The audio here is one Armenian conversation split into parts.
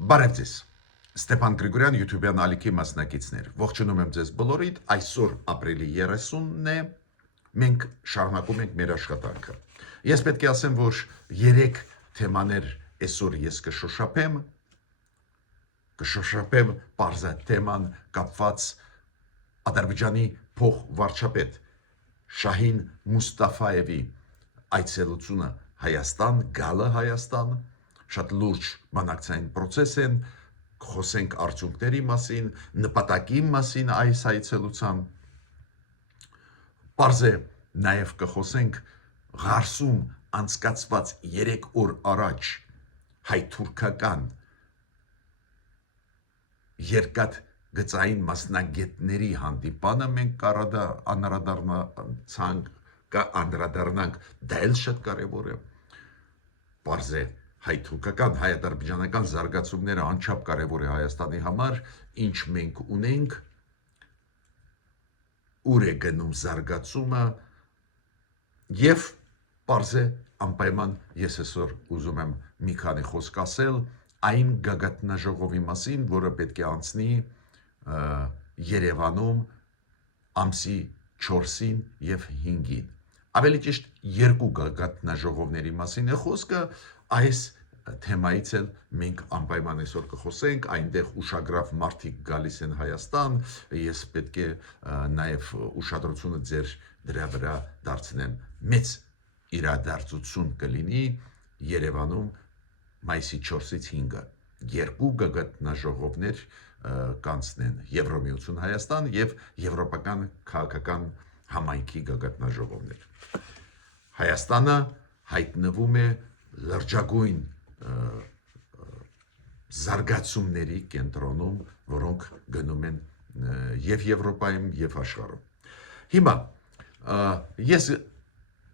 Բարև ձեզ, Ստեփան Գրիգորյան YouTube-յան ալիքի մասնակիցներ, ողջունում եմ ձեզ բոլորիդ, այսօր ապրիլի 30-ն է, մենք շարունակում ենք մեր աշխատանքը։ Ես պետք է ասեմ, որ 3 թեմաներ այսօր ես կշոշափեմ պարզա թեման կապված Ադրբեջանի փոխվարչապետ Շահին Մուստաֆայևի այցելությունը Հայաստան, գալը Հայաստան, շատ լուրջ բանակցային process են, խոսենք արդյունքների մասին, նպատակի մասին այս այցելության, պարզ է նաև կխոսենք Ղարսում անցկացված 3 օր առաջ հայ-թուրքական երկաթգծային մասնագետների հանդիպանը մենք անդրադառնանք, դա էլ շատ կարևոր է, պարզ է հայ-թուրքական, հայ-ադրբեջանական զարգացումները անչափ կարևոր է Հայաստանի համար, ինչ մենք ունենք, ուր է գնում զարգացումը և պարզ է անպայման ես այսօր ուզում եմ մի քանի խոսք ասել այն գագաթնաժողովի մասին, որը պետք է անցնի Երևանում ամսի 4-ին և 5-ին։ Ավելի ճիշտ 2 գագաթնաժողովների մասին է խոսքը, այս թեմայից էլ մենք անպայման այսօր կխոսենք, այնտեղ ուշագրավ մարդիկ գալիս են Հայաստան, ես պետք է նաև ուշադրությունը ձեր դրա վրա դարձնեմ։ Մեծ իրադարձություն կլինի Երևանում մայիսի 4-ից 5-ը, 2 գագաթնաժողովներ կանցնեն Եվրամիություն Հայաստան և Եվրոպական քաղաքական համայնքի գագաթնաժողովներ։ Հայաստանը հայտնվում է լրջագույն զարգացումների կենտրոնում, որոնք գնում են և Եվրոպայում, և աշխարհում։ Հիմա ես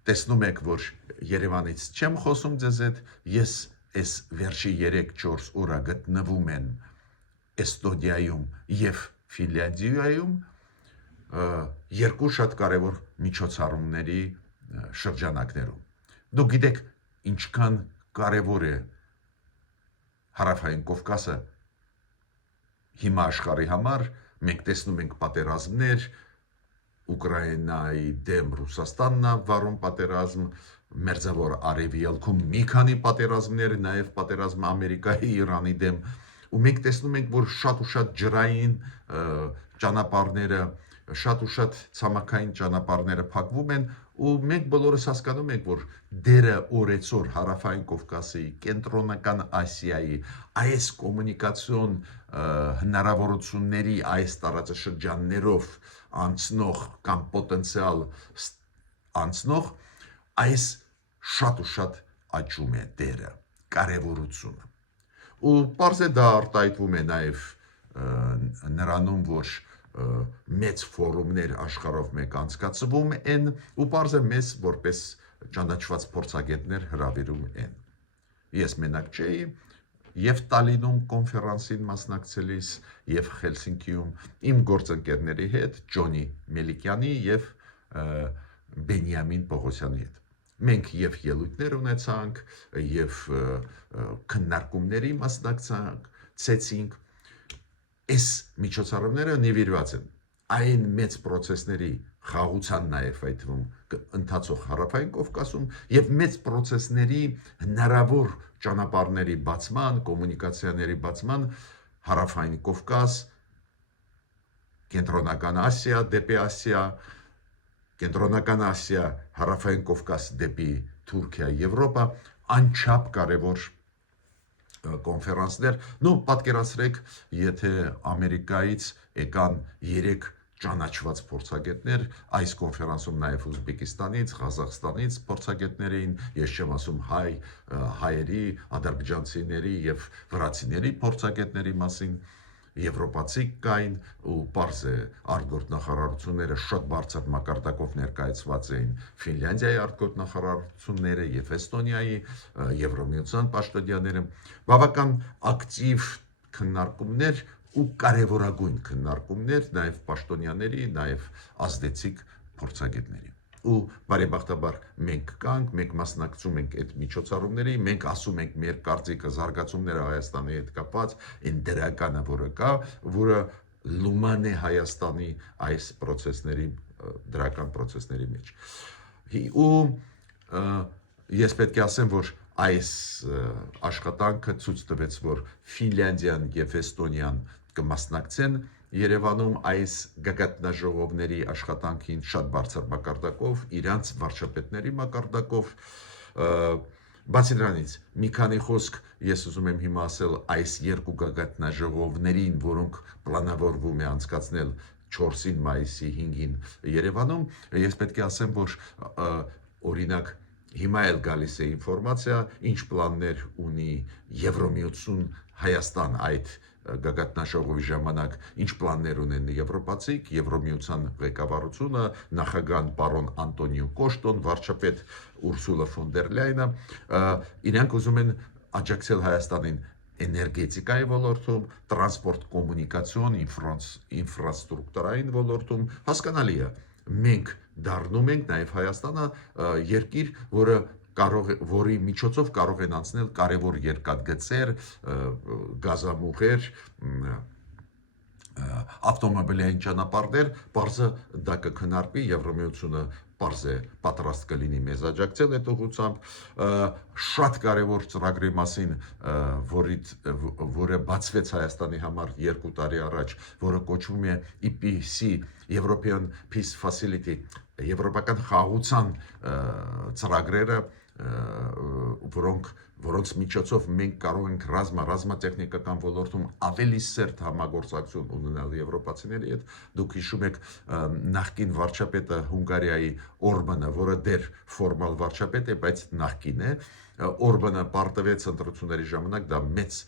տեսնում եք, որ Երևանից չեմ խոսում ձեզ հետ, ես այս վերջի 3-4 օրը գտնվում եմ Էստոնիայում և Ֆինլանդիայում, 2 շատ կարևոր միջոցառումների շրջանակներում։ Դուք գիտեք, ինչքան կարևոր է Հարավային Կովկասը հիմա աշխարհի համար, մենք տեսնում ենք պատերազմներ, Ուկրաինայի դեմ Ռուսաստանն է վարում պատերազմ, Մերձավոր Արևելքում մի քանի պատերազմներ, նաև պատերազմ Ամերիկայի, Իրանի դեմ, ու մենք տեսնում ենք, որ շատ ու շատ ջրային ճանապարհները, շատ ու շատ ցամաքային ճանապարհները փակվում են, ու մենք բոլորս հասկանում ենք, որ դերը օրեցօր Հարավային Կովկասի, Կենտրոնական Ասիայի այս կոմունիկացիոն հնարավորությունների այս տարածաշրջաններով անցնող կամ պոտենցիալ անցնող այս շատ ու շատ աճում է դերը, կարևորությունը։ Ու պարզ է դա արտահայտվում է նաև նրանում, որ մեծ ֆորումներ աշխարհով մեկ անցկացվում են, ու պարզ է մեզ որպես ճանաչված փորձագետներ հրավիրում են։ Ես մենակ չէի, և Տալինում կոնֆերանսին մասնակցելիս, և Հելսինկիում իմ գործընկերների հետ, Ջոնի Մելիքյանի և Բենյամին Պողոսյանի հետ։ Մենք և ելույթներ ունեցանք, և քննարկումների մասնակցեցինք, այս միջոցառումները նվիրված են այն մեծ պրոցեսների խաղաղության նաև այդ թվում ընթացող Հարավային Կովկասում և մեծ պրոցեսների հնարավոր ճանապարհների բացման, կոմունիկացիաների բացման Հարավային Կովկաս, Կենտրոնական Ասիա դեպի Ասիա, Կենտրոնական Ասիա, Հարավային Կովկաս դեպի Թուրքիա, Եվրոպա, անչափ կարևոր կոնֆերանսներ, պատկերացրեք, եթե Ամերիկայից եկան 3 ճանաչված փորձագետներ, այս կոնֆերանսում նաև Ուզբեկիստանից, Ղազախստանից փորձագետներ էին, ես չեմ ասում հայերի, ադրբեջանցիների և վրացիների փորձագետների մասին, եվրոպացի կային, ու պարզ է արտգործնախարարությունները շատ բարձր մակարդակով ներկայացված էին Ֆինլանդիայի արտգործնախարարությունները և Էստոնիայի, Եվրամիության պաշտոնյաները, բավական ակտիվ քննարկումներ ու կարևորագույն քննարկումներ նաև պաշտոնյաների, նաև ազդեցիկ փորձագետների։ ու բարեբախտաբար մենք կանք, մենք մասնակցում ենք այդ միջոցառումների, մենք ասում ենք մեր կարծիքը զարգացումները Հայաստանի հետ կապված, այն դրականը, որը կա, որը լուման է Հայաստանի այս process-ների, դրական process-ների մեջ։ Ու ես պետք է ասեմ, որ այս աշխատանքը ցույց տվեց, որ Ֆինլանդիան եւ Էստոնիան կմասնակցեն Երևանում այս գագաթնաժողովների աշխատանքին շատ բարձր մակարդակով, իրանց վարչապետների մակարդակով, բացի դրանից, մի քանի խոսք ես ուզում եմ հիմա ասել այս երկու գագաթնաժողովներին, որոնք պլանավորվում է անցկացնել 4-ին մայիսի 5-ին Երևանում, ես պետք է ասեմ, որ օրինակ հիմա էլ գալիս է ինֆորմացիա, ինչ պլաններ ունի Եվրոմիություն Հայաստան այդ գագաթնաժողովի ժամանակ, ինչ պլաններ ունեն եվրոպացիք, Եվրոմիության ղեկավարությունը, նախագահ պարոն Անտոնիո Կոշտոն, վարչապետ Ուրսուլա ֆոն դեր Լայնը, իրենք ուզում են աջակցել Հայաստանին էներգետիկայի ոլորտում, տրանսպորտ կոմունիկացիոն, ինֆրաստրուկտուրային ոլորտում, հասկանալի է, մենք դառնում ենք նաև Հայաստանը երկիր, որի միջոցով կարող են անցնել կարևոր երկաթգծեր, գազամուղեր, ավտոմոբիլային ճանապարհներ, բարձը դա կքննարկվի, Եվրոմիությունը բարձ է պատրաստ կլինի մեզ աջակցել այդ ուղղությամբ, շատ կարևոր ծրագրի մասին, որը բացվեց Հայաստանի համար 2 տարի առաջ, որը կոչվում է EPC, European Peace Facility, եվրոպական խաղաղության ծրագրերը, որոնց միջոցով մենք կարող ենք ռազմատեխնիկական ոլորտում ավելի սերտ համագործակցություն ունենալ եվրոպացիների հետ, դուք հիշում եք նախկին վարչապետը Հունգարիայի Օրբանը, որը դեռ ֆորմալ վարչապետ է, բայց նախկին է, Օրբանը պարտվեց ընտրությունների ժամանակ, դա մեծ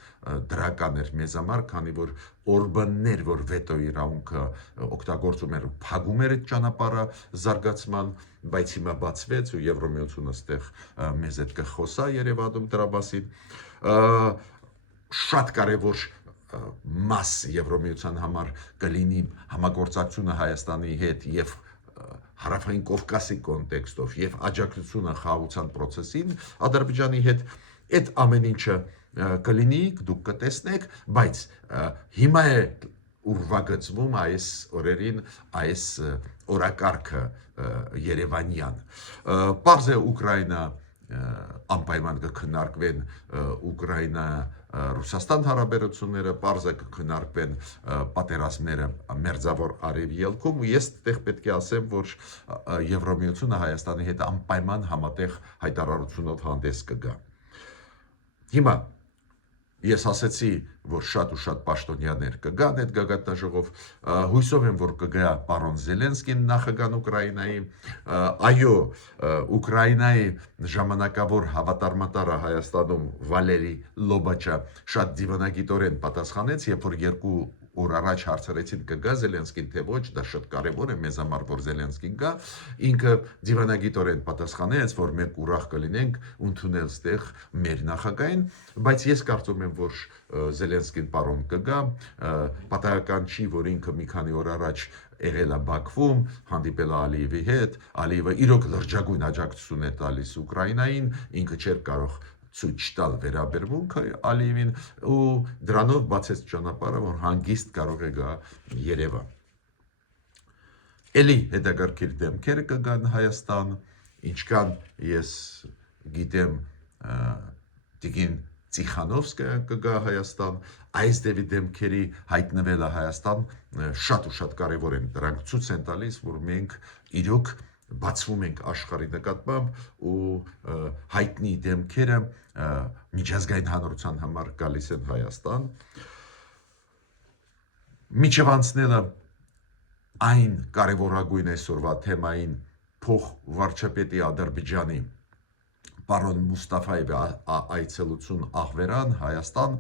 դրական էր մեզ համար, քանի որ Օրբանն էր, որ վետոյի իրավունքը օգտագործում էր ու փակում էր այդ ճանապարհը զարգացման, բայց հիմա բացվեց ու Եվրոմիությունը ստեղ մեզ հետ կխոսա Երևանում դրա մասին, շատ կարևոր մաս Եվրոմիության համար կլինի համագործակցությունը Հայաստանի հետ եւ Հարավային Կովկասի կոնտեքստով եւ աջակցությունը խաղաղության process-ին Ադրբեջանի հետ, այդ ամեն ինչը կլինի, դուք կտեսնեք, բայց հիմա է ուրվագծվում այս օրերին այս օրակարգը Երևանյան։ Պարզ է Ուկրաինա անպայման կքննարկվեն Ուկրաինա Ռուսաստան հարաբերությունները, պարզ է կքննարկվեն պատերազմները Մերձավոր Արևելքում, ու ես այդտեղ պետք է ասեմ, որ Եվրոմիությունը Հայաստանի հետ անպայման համատեղ հայտարարությունով հանդես կգա։ Հիմա ես ասեցի, որ շատ ու շատ պաշտոնյաներ կգան այդ գագաթնաժողով, հույսով եմ, որ կգա պարոն Զելենսկին նախագահ Ուկրաինայի, այո, Ուկրաինայի ժամանակավոր հավատարմատարը Հայաստանում Վալերի Լոբաչը շատ դիվանագիտորեն պատասխանեց, երբ որ 2 օր առաջ հարցրեցին կգա Զելենսկին, թե ոչ, դա շատ կարևոր է մեզ համար, որ Զելենսկին գա, ինքը դիվանագիտորեն պատասխանեց, որ մենք ուրախ կլինենք ընդունել ստեղ մեր նախագահին, բայց ես կարծում եմ, որ Զելենսկին պարոն կգա, պատահական չի, որ ինքը մի քանի օր առաջ եղել է Բաքվում, հանդիպել է Ալիևի հետ, Ալիևը իրոք լրջագույն աջակցություն է տալիս Ուկրաինային, ինքը չէր կարող ցույց տալ վերաբերմունքը Ալիևին ու դրանով բացեց ճանապարհը, որ հանգիստ կարող է գա Երևան։ Էլի հետաքրքիր դեմքեր կգան Հայաստան, ինչքան ես գիտեմ Տիգին Տիխանովսկայան կգա Հայաստան, այս դեպի դեմքերի հայտնվելը Հայաստան շատ ու շատ կարևոր են, դրանք ցույց են տալիս, որ մենք իրոք բացվում ենք աշխարհի նկատմամբ ու հայտնի դեմքերը միջազգային հանրության համար գալիս են Հայաստան։ Միջև անցնելը այն կարևորագույն այսօրվա թեմային փոխ վարչապետի Ադրբեջանի պարոն Մուստաֆայևի այցելություն Աղվերան, Հայաստան,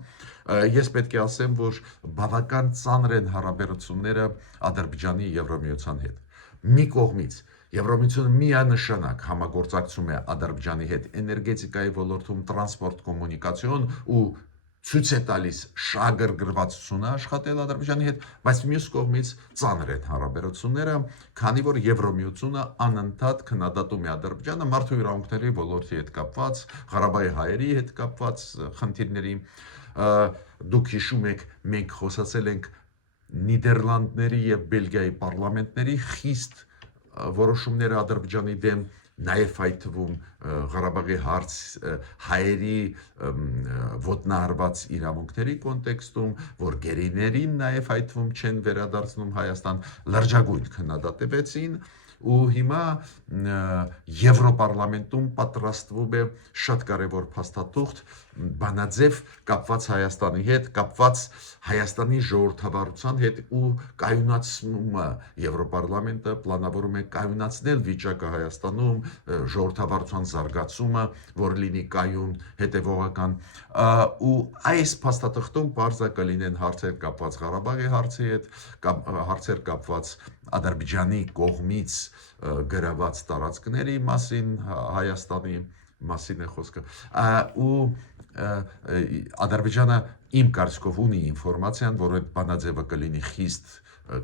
ես պետք է ասեմ, որ բավական ծանր են հարաբերությունները Ադրբեջանի Եվրոմիության հետ։ Մի կողմից Եվրոմիությունը միանշանակ համագործակցում է Ադրբեջանի հետ էներգետիկայի ոլորտում, տրանսպորտ կոմունիկացիոն ու ցույց է տալիս շահագրգռվածությունը աշխատել Ադրբեջանի հետ, բայց մյուս կողմից ծանր են հարաբերությունները, քանի որ Եվրոմիությունը անընդհատ քննադատում է Ադրբեջանը մարդու իրավունքների ոլորտի հետ կապված, Ղարաբաղի հայերի հետ կապված խնդիրների։ Դուք հիշում եք, մենք խոսացել ենք Նիդերլանդների եւ Բելգիայի պարլամենտների խիստ որոշումները Ադրբեջանի դեմ, նաև այդ թվում Ղարաբաղի հարց հայերի ոտնահարված իրավունքների կոնտեքստում, որ գերիներին նաև այդ թվում չեն վերադարձնում Հայաստան, լրջագույն քննադատվեցին, ու հիմա Եվրոպարլամենտում պատրաստվում է շատ կարևոր փաստաթուղթ բանաձև կապված Հայաստանի հետ, կապված Հայաստանի ժողովրդավարության հետ ու կայունացումը Եվրոպարլամենտը պլանավորում է կայունացնել վիճակը Հայաստանում, ժողովրդավարության զարգացումը, որ լինի կայուն, հետևողական, ու այս փաստաթղթում բարձր կլինեն հարցեր կապված Ղարաբաղի հարցի հետ, հարցեր կապված Ադրբեջանի կողմից գրաված տարածքների մասին, Հայաստանի մասին է խոսքը, ու Ադրբեջանը իմ կարծիքով ունի ինֆորմացիան, որ այդ բանաձևը կլինի խիստ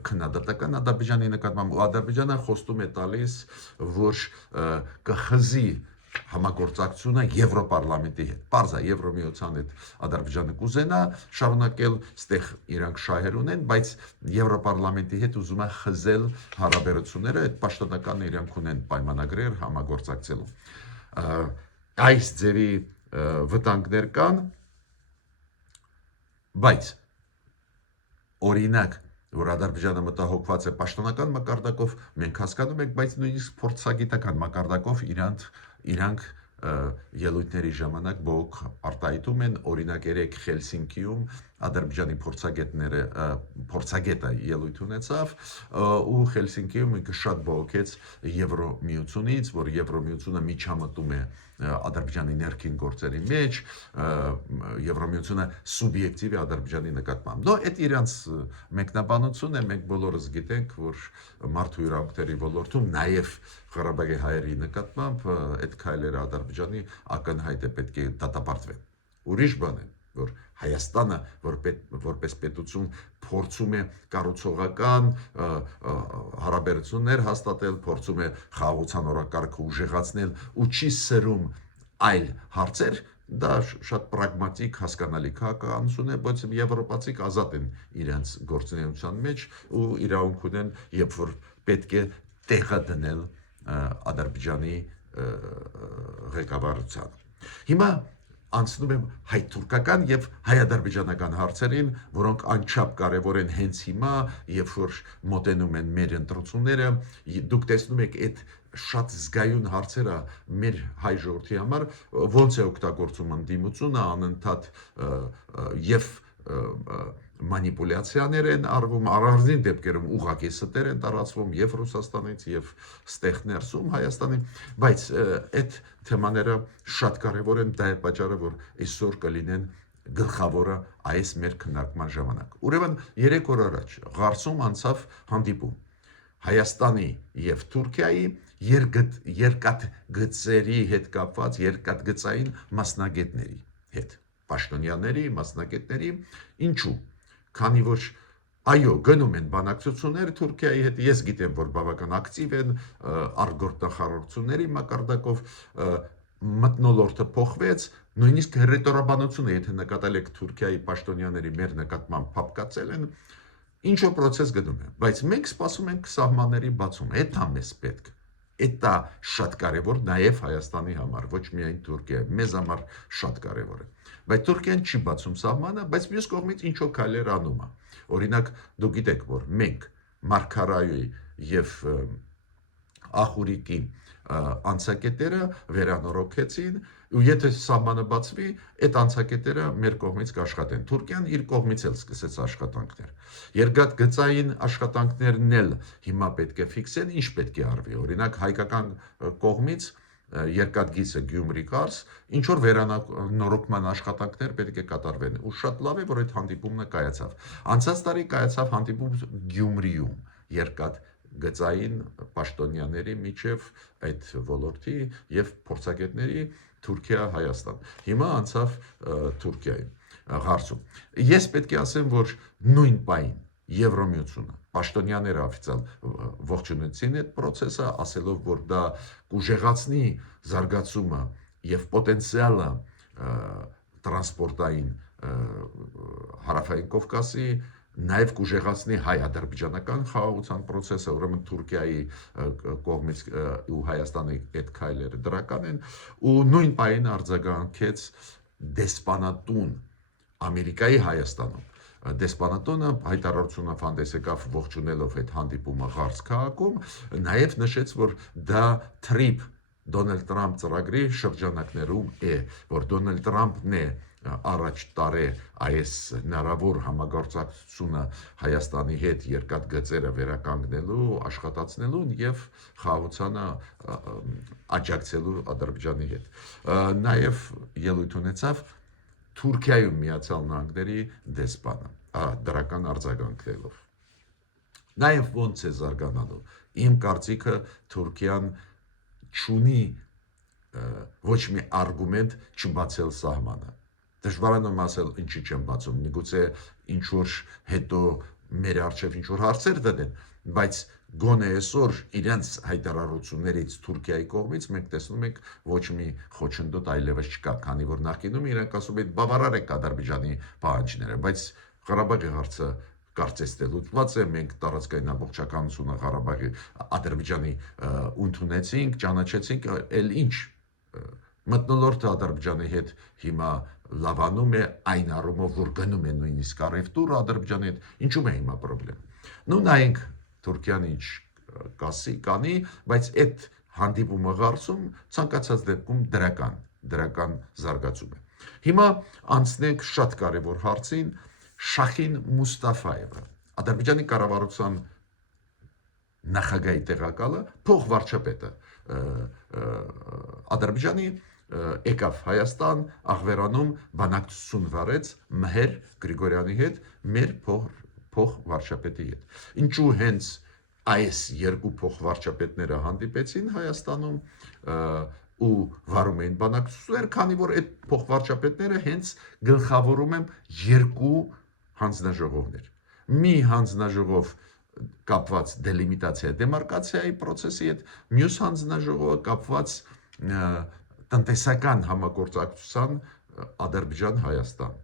քննադատական Ադրբեջանի նկատմամբ, ու Ադրբեջանը խոստում է տալիս, որ կխզի համագործակցությունը Եվրոպարլամենտի հետ։ Պարզ է, Եվրոմիության հետ Ադրբեջանը կուզենա շարունակել, ստեղ իրանք շահեր ունեն, բայց Եվրոպարլամենտի հետ ուզում է խզել հարաբերությունները, այդ պաշտոնական իրանք ունեն պայմանագրեր համագործակցելու։ Այս ձևի վտանգներ կան, բայց օրինակ, որ Ադրբեջանը մտահոգված է պաշտոնական մակարդակով, մենք հասկանում ենք, բայց նույնիսկ փորձագիտական մակարդակով իրանք ելույթների ժամանակ բողոք արտահայտում են, օրինակ երեք Խելսինկիում Ադրբեջանի փորձագետը ելույթ ունեցավ, ու Խելսինկիում ինքը շատ բողոքեց Եվրոմիությունից, որ Եվրոմիությունը միջամտում է Ադրբեջանի ներքին գործերի մեջ, Եվրոմիությունը սուբյեկտիվ է Ադրբեջանի նկատմամբ։ Դա այդ իրանց մեկնաբանություն է, մենք բոլորս գիտենք, որ մարդու իրավունքների ոլորտում նաև Ղարաբաղի հայերի նկատմամբ այդ քայլերը Ադրբեջանի ակնհայտ է, պետք է դատապարտվեն։ Ուրիշ բան է, որ Հայաստանը որպես պետություն փորձում է կառուցողական հարաբերություններ հաստատել, փորձում է խաղաղության օրակարգը ուժեղացնել ու չի սրում այլ հարցեր, դա շատ պրագմատիկ հասկանալի քաղաքականություն է, բայց եվրոպացիք ազատ են իրենց գործունեության մեջ ու իրավունք ունեն, երբ որ պետք է տեղը դնել Ադրբեջանի ղեկավարությանը։ Հիմա անցնում եմ հայ-թուրքական եւ հայ-ադրբեջանական հարցերին, որոնք անչափ կարեւոր են հենց հիմա, երբ որ մոտենում են մեր ընտրությունները, դուք տեսնում եք այդ շատ զգայուն հարցերը մեր հայ ժողովրդի համար, ոնց է օգտագործում ընդդիմությունը անընդհատ եւ մանիպուլյացիաներ են արվում, առանձին դեպքերում ուղղակի ստեր են տարածվում եւ Ռուսաստանից եւ ստեղ ներսում Հայաստանի, բայց այդ թեմաները շատ կարեւոր են, դա է պատճառը, որ այսօր կլինեն գլխավորը այս մեր քննարկման ժամանակ։ Ուրեմն 3 օր առաջ Ղարսում անցավ հանդիպում Հայաստանի եւ Թուրքիայի երկաթգծերի հետ կապված երկաթգծային մասնագետների հետ, պաշտոնյաների, մասնագետների, ինչու, քանի որ այո, գնում են բանակցություններ Թուրքիայի հետ, ես գիտեմ, որ բավական ակտիվ են արտգործնախարարությունների մակարդակով, մթնոլորտը փոխվեց, նույնիսկ հռետորաբանությունը, եթե նկատել եք Թուրքիայի պաշտոնյաների մեր նկատմամբ փապկացել են, ինչ-որ process գնում է, բայց մենք սպասում ենք սահմանների բացում, դա մեզ պետք, դա շատ կարևոր նաև Հայաստանի համար, ոչ միայն Թուրքիա, մեզ համար շատ կարևոր է, բայց Թուրքիան չի բացում սահմանը, բայց մյուս կողմից ինչ-որ քայլեր անում է, օրինակ դուք գիտեք, որ մենք Մարգարայի եւ Ախուրիկի անցակետերը վերանորոգեցին, ու եթե սահմանը բացվի, այդ անցակետերը մեր կողմից կաշխատեն։ Թուրքիան իր կողմից էլ սկսեց աշխատանքներ։ Երկաթգծային աշխատանքներն էլ հիմա պետք է ֆիքսեն, ինչ պետք է արվի։ Օրինակ հայկական կողմից երկաթգիծը Գյումրի-Կարս, ինչ որ վերանորոգման աշխատանքներ պետք է կատարվեն։ Ու շատ լավ է, որ այդ հանդիպումը կայացավ։ Անցած տարի կայացավ հանդիպում Գյումրիում, երկաթգծային պաշտոնյաների միջև այդ ոլորտի եւ փորձագետների Թուրքիա-Հայաստան։ Հիմա անցավ Թուրքիայում։ հարցում։ Ես պետք է ասեմ, որ նույն պահին Եվրոմիությունը պաշտոնյաները օֆիցիալ ողջունեցին այդ process-ը, ասելով, որ դա կուժեղացնի զարգացումը եւ պոտենցիալը տրանսպորտային հարավային Կովկասի, նաև կուժեղացնի հայ-ադրբեջանական խաղաղության process-ը, ուրեմն Թուրքիայի կողմից ու Հայաստանի այդ քայլերը դրական են, ու նույն պահին արձագանքեց դեսպանատուն Ամերիկայի Հայաստանում։ Դեսպանատոնը հայտարարությունը հանդես եկավ ողջունելով այդ հանդիպումը Ղարս քաղաքում, նաև նշեց, որ դա թրիփ Դոնալդ Տրամփ ծրագրի շրջանակներում է, որ Դոնալդ Տրամփն է առաջ տարե այս հնարավոր համագործակցությունը Հայաստանի հետ երկաթգծերը վերականգնելու, աշխատացնելուն եւ խաղաղությանը աջակցելու Ադրբեջանի հետ։ Նաև ելույթ ունեցավ Թուրքիայում Միացյալ Նահանգների դեսպանը, դրական արձագանքելով։ Նաև ոնց է զարգանալու։ Իմ կարծիքը Թուրքիան չունի ոչ մի արգումենտ չբացել սահմանը։ Դժվարանում եմ ասել ինչի չեմ բացում, միգուցե ինչ-որ հետո մեր առջև ինչ-որ հարցեր դնեն, բայց գոնե այսօր իրենց հայտարարություններից Թուրքիայի կողմից մենք տեսնում ենք ոչ մի խոչընդոտ այլևս չկա, քանի որ նախկինում իրենք ասում են բավարար է Ադրբեջանի պահանջները, բայց Ղարաբաղի հարցը կարծես թե լուծված է, մենք տարածքային ամբողջականությունը Ղարաբաղի Ադրբեջանի ընդունեցինք, ճանաչեցինք, էլ ինչ մթնոլորտը Ադրբեջանի հետ հիմա լավանում է այն առումով, որ գնում է նույնիսկ առևտուր Ադրբեջանի հետ, ինչու՞մ է հիմա խնդրեմ։ Նու նայենք Թուրքիան ինչ կանի, բայց այդ հանդիպումը Ղարսում ցանկացած դեպքում դրական զարգացում է։ Հիմա անցնենք շատ կարևոր հարցին, Շախին Մուստաֆայևը, Ադրբեջանի կառավարության նախագահի տեղակալը, փոխվարչապետը Ադրբեջանի եկավ Հայաստան, Աղվերանում բանակցություն վարեց Մհեր Գրիգորյանի հետ, մեր փոխվարչապետի հետ։ Ինչու հենց այս երկու փոխվարչապետները հանդիպեցին Հայաստանում ու վարում էին բանակցություններ, քանի որ այդ փոխվարչապետները հենց գլխավորում են երկու հանձնաժողովներ։ Մի հանձնաժողով կապված դելիմիտացիա դեմարկացիայի process-ի հետ, մյուս հանձնաժողովը կապված տնտեսական համագործակցության Ադրբեջան-Հայաստան,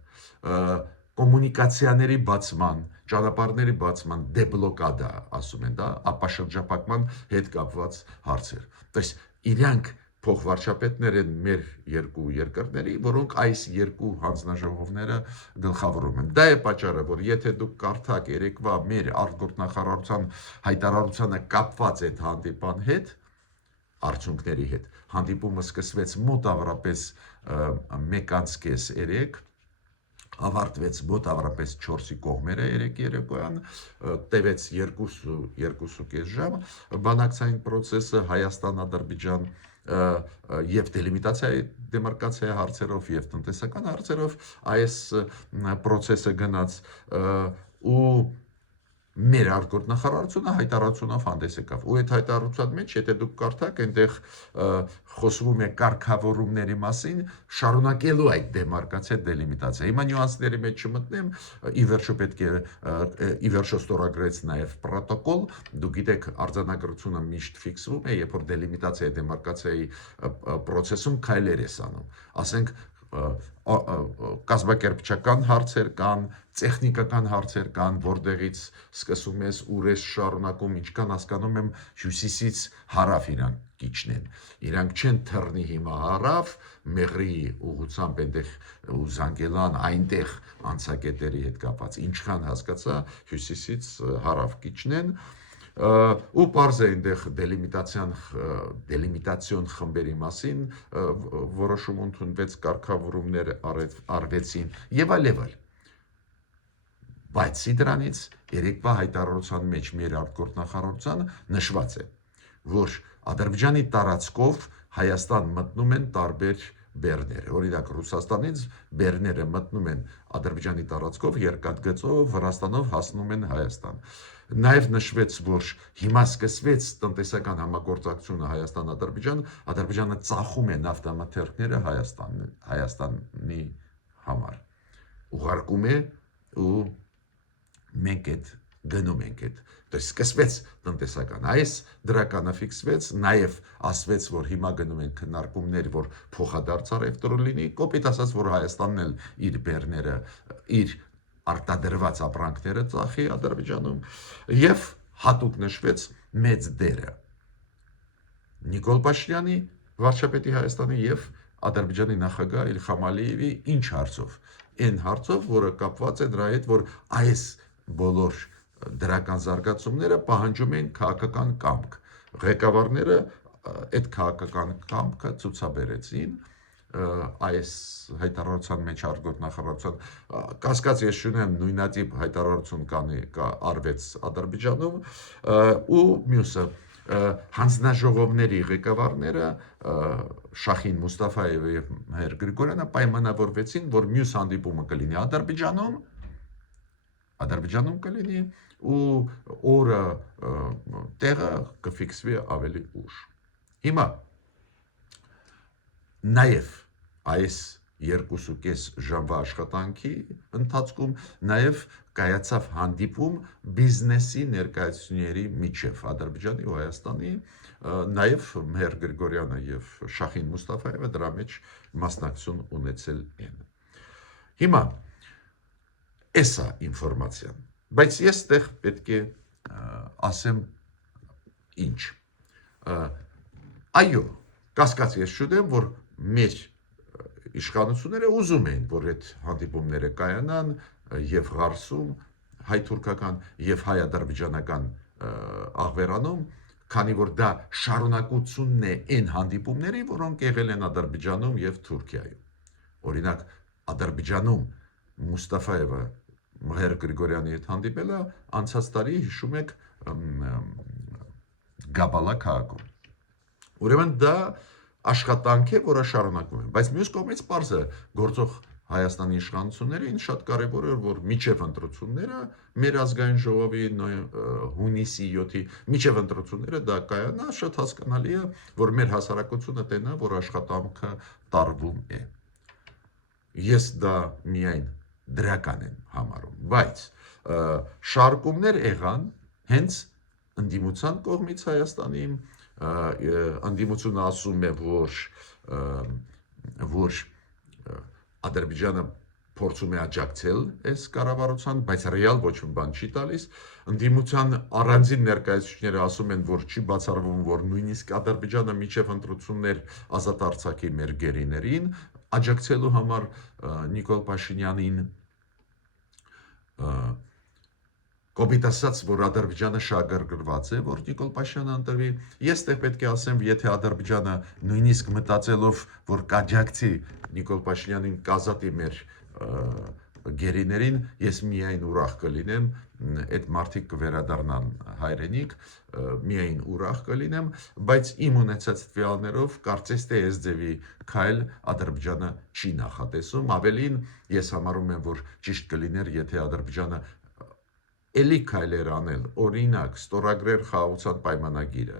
կոմունիկացիաների բացման, ճանապարհների բացման, դեբլոկադա, ասում են, դա ապաշրջապակման հետ կապված հարցեր։ Բայց իրանք փոխվարչապետներ են մեր երկու երկրների, որոնք այս երկու հանձնաժողովները գլխավորում են։ Դա է պատճառը, որ եթե դուք կարդաք երեկվա մեր արտգործնախարարության հայտարարությանը կապված այդ հանդիպան հետ, արդյունքների հետ, հանդիպումը սկսվեց մոտավորապես 1:30-3, ավարտվեց մոտավորապես 4-ի կողմերը 3 երեկոյան, տևեց 2.5 ժամ, բանակցային process-ը Հայաստան-Ադրբեջան եւ դեմարկացիայի հարցերով եւ տնտեսական հարցերով այս process-ը գնաց ու մեր արտգործնախարարությունը հայտարարությունով հանդես եկավ։ Ու այդ հայտարարության մեջ, եթե դուք կարդաք, այնտեղ խոսվում է կարգավորումների մասին, շարունակելու այդ դեմարկացիա դելիմիտացիա։ Հիմա նյուանսների մեջ չմտնեմ, ի վերջո պետք է ի վերջո ստորագրեց նաև պրոտոկոլ, դուք գիտեք, արձանագրությունը միշտ ֆիքսվում է, երբ որ դելիմիտացիայի դեմարկացիայի process-ում քայլեր է անում։ Ասենք կազմակերպչական հարցեր կան, տեխնիկական հարցեր կան, որտեղից սկսում ես ուր ես շարունակում, ինչքան հասկանում եմ հյուսիսից հարավ իրանք կիջնեն։ Իրանք չեն թռնի հիմա հարավ, Մեղրի ուղղությամբ այնտեղ ու Զանգելան այնտեղ անցակետերի հետ կապված, ինչքան հասկացա հյուսիսից հարավ կիջնեն ու պարզ է այնտեղ դելիմիտացիոն խմբերի մասին որոշում ընդունվեց, կարգավորումներ արվեցին եւ այլ։ Բացի դրանից երեկվա հայտարարության մեջ մեր արտգործնախարարության նշված է, որ Ադրբեջանի տարածքով Հայաստան մտնում են տարբեր բեռներ, օրինակ Ռուսաստանից բեռները մտնում են Ադրբեջանի տարածքով, երկաթգծով, Վրաստանով հասնում են Հայաստան։ Նաև նշվեց, որ հիմա սկսվեց տնտեսական համագործակցությունը Հայաստան-Ադրբեջան, Ադրբեջանը ծախում է նավթամթերքները Հայաստանի համար։ ուղարկում է ու մենք այդ գնում ենք այդ սկսվեց տնտեսական այս դրականը ֆիքսվեց, նաև ասվեց, որ հիմա գնում են քննարկումներ, որ փոխադարձ առևտուր լինի, կոպիտ ասած, որ Հայաստանն էլ իր բեռները, իր արտադրված ապրանքները ծախի Ադրբեջանում եւ հատուկ նշվեց մեծ դերը Նիկոլ Փաշինյանի, վարչապետի Հայաստանի եւ Ադրբեջանի նախագահ Իլխամ Ալիևի ինչ հարցով, այն հարցով, որը կապված է դրա հետ, որ այս բոլոր դրական զարգացումները պահանջում են քաղաքական կամք։ Ղեկավարները այդ քաղաքական կամքը ցուցաբերեցին այս հայտարարության մեջ արգոտ նախարարության կասկած ես չունեմ նույնատիպ հայտարարություն արվեց Ադրբեջանում ու մյուսը հանձնաժողովների ղեկավարները Շախին Մուստաֆայևը եւ Մհեր Գրիգորյանը պայմանավորվեցին, որ մյուս հանդիպումը կլինի Ադրբեջանում կլինի ու օրը տեղը կֆիքսվի ավելի ուշ։ Հիմա նաև այս 2.5 ժամվա աշխատանքի ընթացքում նաև կայացավ հանդիպում բիզնեսի ներկայացուցիչների միջև Ադրբեջանի ու Հայաստանի, նաև Մհեր Գրիգորյանը եւ Շախին Մուստաֆայևը դրա մեջ մասնակցություն ունեցել են։ Հիմա էսա ինֆորմացիան, բայց ես տեղ պետք է ասեմ ինչ։ Այո, կասկած ես չունեմ, որ մեր իշխանությունները ուզում էին, որ այդ հանդիպումները կայանան եւ Ղարսում հայ-թուրքական եւ հայ-ադրբեջանական աղբերանում, քանի որ դա շարունակությունն է այն հանդիպումների, որոնք եղել են Ադրբեջանում եւ Թուրքիայում։ Օրինակ, Ադրբեջանում Մուստաֆայևը Մհեր Գրիգորյանի հետ հանդիպելը անցած տարի հիշում եք Գաբալա քաղաքում։ Ուրեմն դա աշխատանք է, որը շարունակվում է, բայց մյուս կողմից պարզ է գործող Հայաստանի իշխանություններին շատ կարևոր է, որ միջև ընտրությունները մեր ազգային ժողովի հունիսի 7-ի միջև ընտրությունները դա կայանա, շատ հասկանալի է, որ մեր հասարակությունը տենա, որ աշխատանքը տարվում է։ Ես դա միայն դրական եմ համարում, բայց շարժումներ եղան հենց ընդդիմության կողմից Հայաստանի ընդդիմությունը ասում է, որ Ադրբեջանը փորձում է աջակցել այս կառավարության, բայց ռեալ ոչ մի բան չի տալիս։ Ընդդիմության առանձին ներկայացուցիչները ասում են, որ չի բացառվում, որ նույնիսկ Ադրբեջանը միջև ընտրություններ ազատ արձակի մեր գերիներին, աջակցելու համար Նիկոլ Փաշինյանին կոպիտ ասած, որ Ադրբեջանը շահագրգռված է, որ Նիկոլ Փաշինյանը ընտրվի։ Ես դեռ պետք է ասեմ, եթե Ադրբեջանը նույնիսկ մտածելով, որ կաջակցի Նիկոլ Փաշինյանին կազատի մեր գերիներին, ես միայն ուրախ կլինեմ, այդ մարդիկ կվերադառնան հայրենիք, միայն ուրախ կլինեմ, բայց իմ ունեցած տվյալներով կարծես թե այս ձևի քայլ Ադրբեջանը չի նախատեսում, ավելին ես համարում եմ, որ ճիշտ կլիներ, եթե Ադրբեջանը էլի քայլեր անել, օրինակ ստորագրեր խաղաղության պայմանագիրը,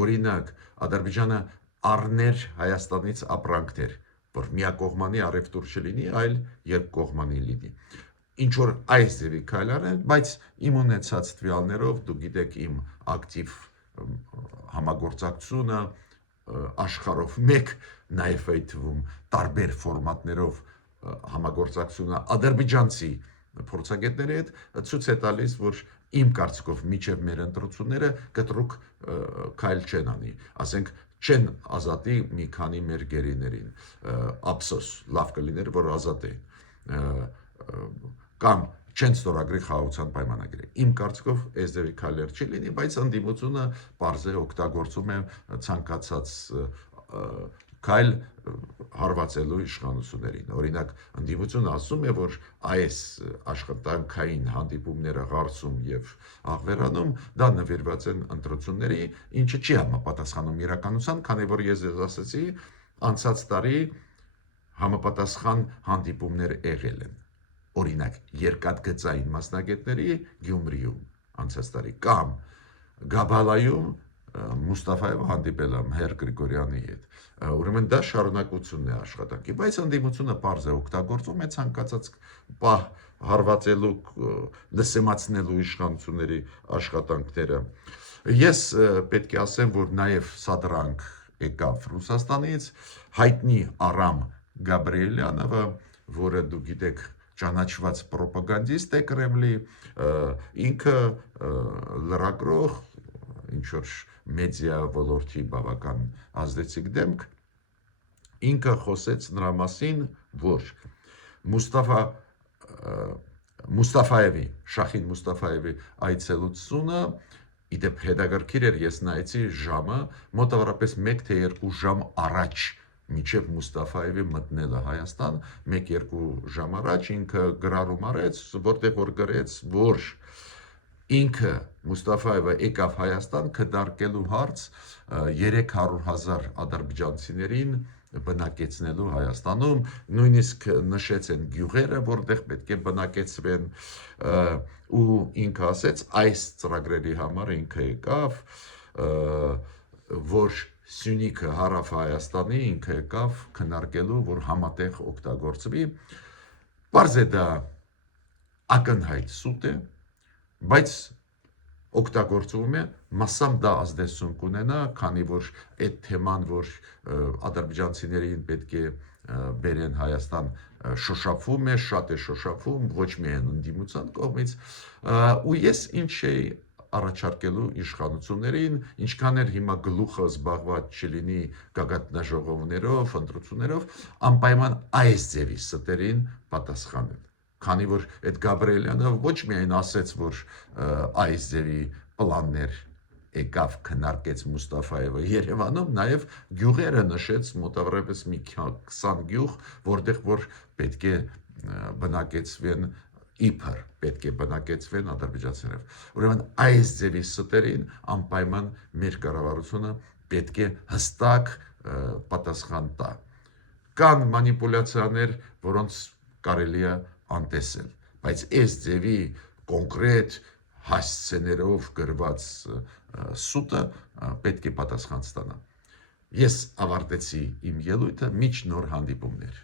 օրինակ Ադրբեջանը առներ Հայաստանից ապրանքներ, որ միակողմանի առևտուր չլինի, այլ երկկողմանի լինի։ Ինչ որ այս ձևի քայլեր են, բայց իմ ունեցած տվյալներով, դու գիտեք իմ ակտիվ համագործակցությունը աշխարհով մեկ, նաև այդ թվում տարբեր ֆորմատներով համագործակցությունը ադրբեջանցի փորձագետների հետ ցույց է տալիս, որ իմ կարծիքով միջև մեր ընտրությունները կտրուկ քայլ չեն անի, ասենք չեն ազատի մի քանի մեր գերիներին, ափսոս, լավ կլիներ, որ ազատեն, կամ չեն ստորագրի խաղաղության պայմանագիրը։ Իմ կարծիքով այս ձևի քայլեր չի լինի, բայց ընդդիմությունը պարզ է օգտագործում է ցանկացած քայլ հարվածելու իշխանություններին։ Օրինակ, ընդդիմությունը ասում է, որ այս աշխատանքային հանդիպումները Ղարսում եւ Աղվերանում դա նվիրված են ընտրությունների, ինչը չի համապատասխանում իրականության, քանի որ ես ասացի, անցած տարի համապատասխան հանդիպումներ եղել են։ Օրինակ, երկաթգծային մասնագետների Գյումրիում անցած տարի կամ Գաբալայում Մուստաֆայևը հանդիպել եմ Հեր Գրիգորյանի հետ։ Ուրեմն դա շարունակությունն է աշխատանքի, բայց ընդդիմությունը պարզ է օգտագործում է ցանկացած պահ հարվածելու, դսեմացնելու իշխանությունների աշխատանքները։ Ես պետք է ասեմ, որ նաև սադրանք եկավ Ռուսաստանից, հայտնի Արամ Գաբրիելյանովը, որը դուք գիտեք ճանաչված պրոպագանդիստ է Կրեմլի, ինքը լրագրող, ինչ-որ մեդիա ոլորտի բավական ազդեցիկ դեմք, ինքը խոսեց նրա մասին, որ Շախին Մուստաֆայևի այցելությունը իդեպ հետաքրքիր էր, ես նայեցի ժամը, մոտավորապես 1 թե 2 ժամ առաջ մինչև Մուստաֆայևի մտնելը Հայաստան, 1-2 ժամ առաջ ինքը գրառում արեց, որտեղ որ գրեց, որ ինքը Մուստաֆայևը եկավ Հայաստան քննարկելու հարց 300,000 ադրբեջանցիներին բնակեցնելու Հայաստանում, նույնիսկ նշեց են գյուղերը, որտեղ պետք է բնակեցվեն, ու ինքը ասեց, այս ծրագրերի համար ինքը եկավ, որ Սյունիքը հարավ Հայաստանի ինքը եկավ քննարկելու, որ համատեղ օգտագործվի, պարզ է դա ակնհայտ սուտ է, բայց օգտագործվում է, մասամբ դա ազդեցություն կունենա, քանի որ այդ թեման, որ ադրբեջանցիներին պետք է բերեն Հայաստան, շոշափվում է, շատ է շոշափվում, ոչ միայն ընդդիմության կողմից, ու ես ինչ էի առաջարկելու իշխանություններին, ինչքան էր հիմա գլուխը զբաղված չլինի գագաթնաժողովներով, ընտրություններով, անպայման այս ձևի ստերին պատասխանել։ Քանի որ այդ Գաբրիելյանը ոչ միայն ասեց, որ այս ձևի պլաններ եկավ քննարկեց Մուստաֆայևը Երևանում, նաև գյուղերը նշեց մոտավորապես մի 20 գյուղ, որտեղ որ պետք է բնակեցվեն իբր, պետք է բնակեցվեն ադրբեջանցիներով։ Ուրեմն այս ձևի ստերին անպայման մեր կառավարությունը պետք է հստակ պատասխան տա։ Կան մանիպուլյացիաներ, որոնց կարելի է անտեսել, բայց այս ձևի կոնկրետ հասցեներով գրված սուտը պետք է պատասխան ստանա։ Ես ավարտեցի իմ ելույթը, մինչ նոր հանդիպումներ։